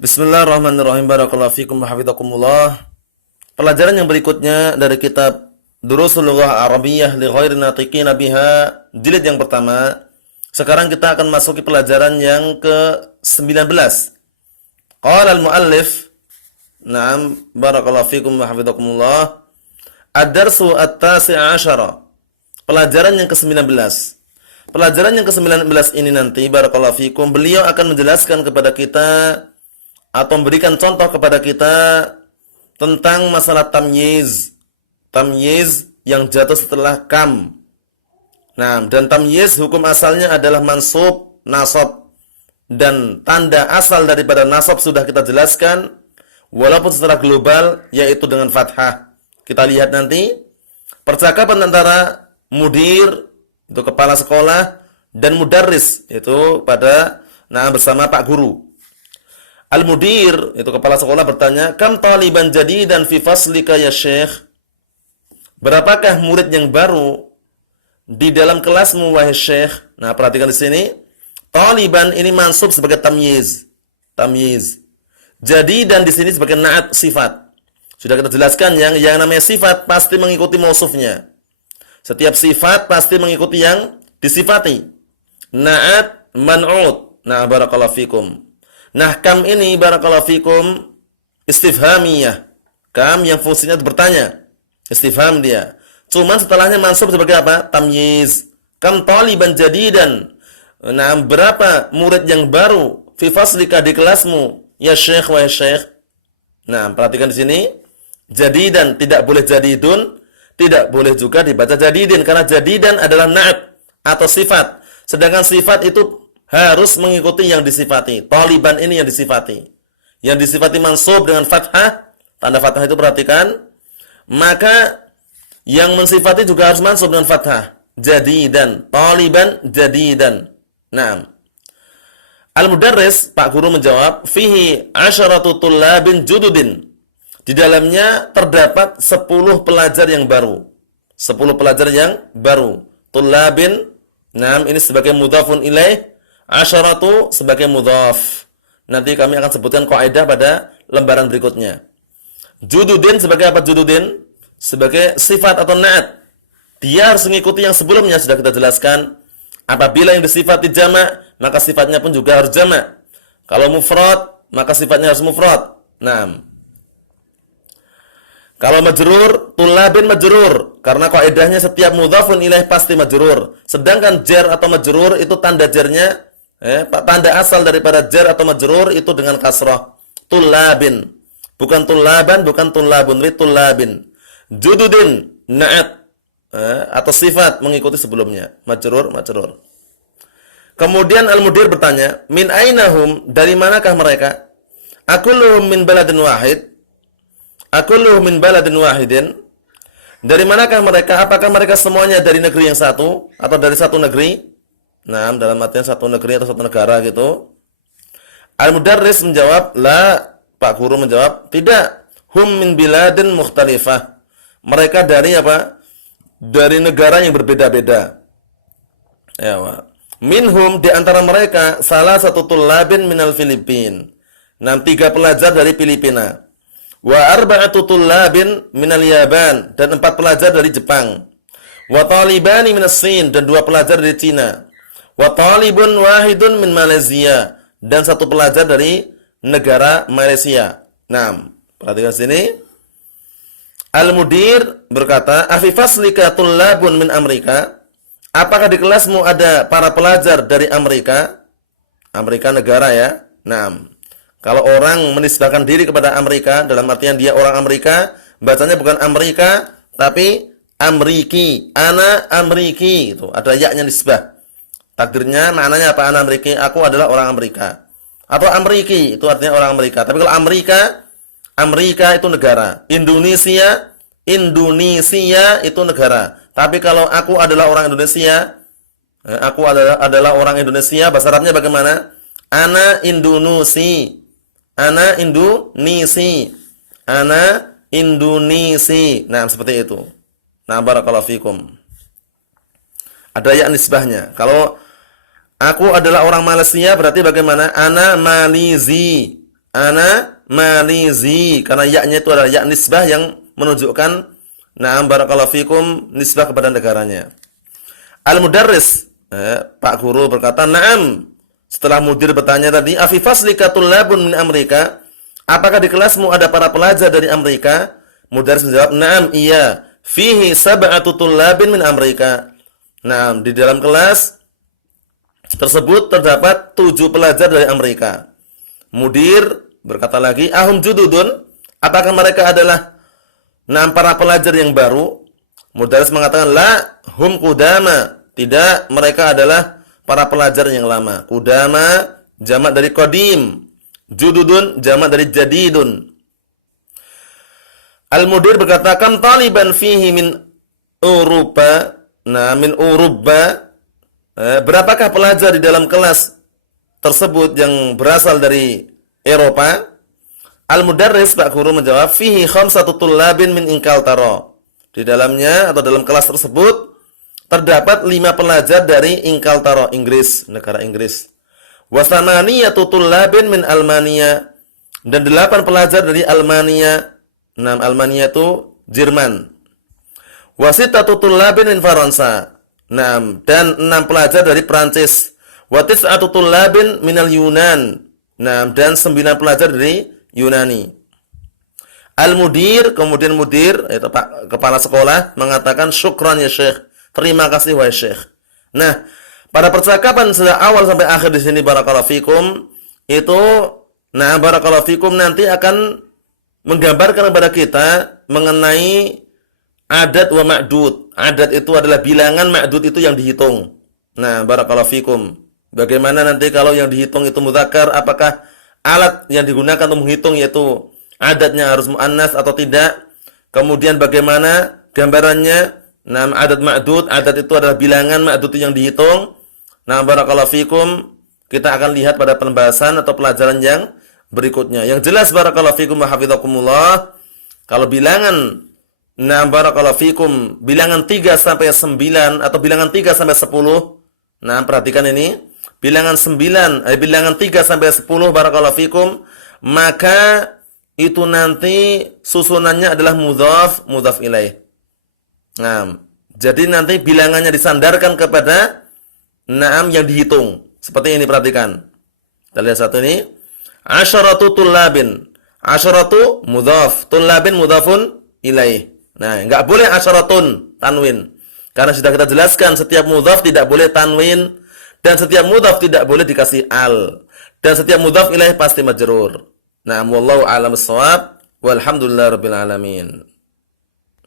Bismillahirrahmanirrahim. Barakallahu fikum wa hafizakumullah. Pelajaran yang berikutnya dari kitab Durusul Lughah Arabiyyah li ghairi natiqina biha, jilid yang pertama. Sekarang kita akan masuki pelajaran yang ke-19. Qala al-muallif, na'am, barakallahu fikum wa hafizakumullah. Ad-darsu at-tasi' asyara. Pelajaran yang ke-19. Pelajaran yang ke-19 ini nanti barakallahu fikum beliau akan menjelaskan kepada kita atau memberikan contoh kepada kita tentang masalah tamyiz. Tamyiz yang jatuh setelah kam. Nah, dan tamyiz hukum asalnya adalah mansub, nasab. Dan tanda asal daripada nasab sudah kita jelaskan, walaupun secara global yaitu dengan fathah. Kita lihat nanti percakapan antara mudir, itu kepala sekolah, dan mudarris, itu bersama Pak Guru. Al-mudir, itu kepala sekolah, bertanya, "Kam taliban jadidan fi faslika ya Syekh?" Berapakah murid yang baru di dalam kelasmu wahai Syekh? Nah, perhatikan di sini. Taliban ini mansub sebagai tamyiz. Tamyiz. Jadidan di sini sebagai na'at sifat. Sudah kita jelaskan yang namanya sifat pasti mengikuti mausufnya. Setiap sifat pasti mengikuti yang disifati. Na'at man'ud. Nah, barakallahu fikum. Nah, kam ini barakallahu fikum istifhamiyah. Kam yang fungsinya bertanya. Istifham dia. Cuman setelahnya mansub sebagai apa? Tamyiz. Kam taliban jadidan. Nah, berapa murid yang baru fi faslika di kelasmu? Ya Syekh wa ya Syekh. Nah, perhatikan di sini. Jadidan tidak boleh jadidun, tidak boleh juga dibaca jadidin karena jadidan adalah na'at atau sifat. Sedangkan sifat itu harus mengikuti yang disifati. Taliban ini yang disifati. Yang disifati mansub dengan fathah, tanda fathah itu perhatikan. Maka yang mensifati juga harus mansub dengan fathah. Jadidan, taliban jadidan. Naam. Al-mudarris, Pak Guru menjawab, fihi asyaratu tullabin jududin. Di dalamnya terdapat 10 pelajar yang baru. 10 pelajar yang baru. Tullabin, naam, ini sebagai mudhafun ilaih. Asyaratu sebagai mudhaf. Nanti kami akan sebutkan kaidah pada lembaran berikutnya. Jududin sebagai apa jududin? Sebagai sifat atau na'at. Dia harus mengikuti yang sebelumnya sudah kita jelaskan. Apabila yang disifati jamak, maka sifatnya pun juga harus jamak. Kalau mufrad, maka sifatnya harus mufrad. Naam. Kalau majrur, tullabin majrur. Karena kaidahnya setiap mudhafun ilaih pasti majrur. Sedangkan jar atau majrur itu tanda jarnya, tanda asal daripada jar atau majrur itu dengan kasrah. Tullabin. Bukan tullaban, bukan tullabun, tullabin. Jududin, na'at. Atau sifat mengikuti sebelumnya. Majrur, majrur. Kemudian al-mudir bertanya, min ainahum, dari manakah mereka? Akulluhum min baladin wahid. Akulluhum min baladin wahidin. Dari manakah mereka? Apakah mereka semuanya dari negeri yang satu atau dari satu negeri? Nah, dalam artian satu negeri atau satu negara gitu. Al-mudarris menjawab, la. Pak Guru menjawab, tidak. Hum min biladin mukhtalifah. Mereka dari apa? Dari negara yang berbeda-beda. Ya, minhum, di antara mereka salah satu tullabin minal Filipin. 3 pelajar dari Filipina. Wa arba'atu tullabin minal Yaban, dan 4 pelajar dari Jepang. Wa talibani minas Sin, dan 2 pelajar dari Cina. Wa talibun wahidun min Malaysia, dan 1 pelajar dari negara Malaysia. Nah, perhatikan sini. Al-mudir berkata, "Afi faslika tullabun min Amerika?" Apakah di kelasmu ada para pelajar dari Amerika? Amerika negara ya. Nah, kalau orang menisbahkan diri kepada Amerika, dalam artian dia orang Amerika, bacanya bukan Amerika, tapi Amriki. Ana Amriki. Itu ada ya-nya nisbah. Takdirnya maknanya apa? Ana Amriki, aku adalah orang Amerika. Atau Amriki, itu artinya orang Amerika. Tapi kalau Amerika, Amerika itu negara. Indonesia, Indonesia itu negara. Tapi kalau aku adalah orang Indonesia, aku adalah orang Indonesia, bahasa Arabnya bagaimana? Ana Indonesia. Ana Indonesi. Ana Indonesi. Nah, seperti itu. Nah, barakallahu fikum. Ada ya nisbahnya. Kalau aku adalah orang Malaysia berarti bagaimana? Ana Malizi. Ana malizi. Karena ya-nya itu adalah ya nisbah yang menunjukkan na'am barakallahu fikum nisbah kepada negaranya. Al-mudarris, Pak guru berkata, "Na'am." Setelah mudir bertanya tadi, "Afi faslika tullabun min Amerika?" Apakah di kelasmu ada para pelajar dari Amerika? Mudarris menjawab, "Na'am, iya. Fihi sab'atu tullabin min Amerika." Na'am, di dalam kelas tersebut terdapat 7 pelajar dari Amerika. Mudir berkata lagi, "Ahum jududun?" Apakah mereka adalah para pelajar yang baru? Mudarris mengatakan, "La, hum qudama." Tidak, mereka adalah para pelajar yang lama. Qudama jamak dari qadim. Jududun jamak dari jadidun. Al-mudir berkata, "Kam taliban fihi min Uruba?" Nah, min Uruba. Berapakah pelajar di dalam kelas tersebut yang berasal dari Eropa? Al-mudarris Pak guru menjawab, "Fihi khamsatu tullabin min Ingkaltara." Di dalamnya atau dalam kelas tersebut terdapat 5 pelajar dari Ingkaltara, Inggris, negara Inggris. Wa thamaniyatu tullabin min Almania, dan 8 pelajar dari Almania. Almania itu Jerman. Wa sittatu tullabin min Faransa. Dan 6 pelajar dari Prancis. Wa tis'atu tullabin minal Yunan. Dan 9 pelajar dari Yunani. Al-mudir, kemudian mudir, itu Pak kepala sekolah mengatakan, "Syukran ya Syekh." Terima kasih wahai Syekh. Nah, pada percakapan sejak awal sampai akhir di sini barakallahu fikum itu barakallahu fikum nanti akan menggambarkan kepada kita mengenai adat wa ma'dud. Adat itu adalah bilangan, ma'dud itu yang dihitung. Nah, barakallahu fikum. Bagaimana nanti kalau yang dihitung itu mudzakkar, apakah alat yang digunakan untuk menghitung yaitu adatnya harus muannas atau tidak? Kemudian bagaimana gambarannya? Adat ma'dud, adat itu adalah bilangan, ma'dud itu yang dihitung. Barakallahu fikum, kita akan lihat pada pembahasan atau pelajaran yang berikutnya. Yang jelas barakallahu fikum wa hafizakumullah, kalau bilangan barakallahu fikum, bilangan 3 sampai 9 atau bilangan 3 sampai 10. Perhatikan ini. Bilangan 3 sampai 10 barakallahu fikum, maka itu nanti susunannya adalah mudhaf, mudhaf ilaih. Jadi nanti bilangannya disandarkan kepada yang dihitung. Seperti ini, perhatikan. Kita lihat satu ini. Asyaratu tullabin. Asyaratu mudhaf, tullabin mudhafun ilaih. Enggak boleh asyaratun tanwin. Karena sudah kita jelaskan setiap mudhaf tidak boleh tanwin dan setiap mudhaf tidak boleh dikasih al. Dan setiap mudhaf ilaih pasti majrur. Wallahu a'lam bissawab. Walhamdulillahirabbil alamin.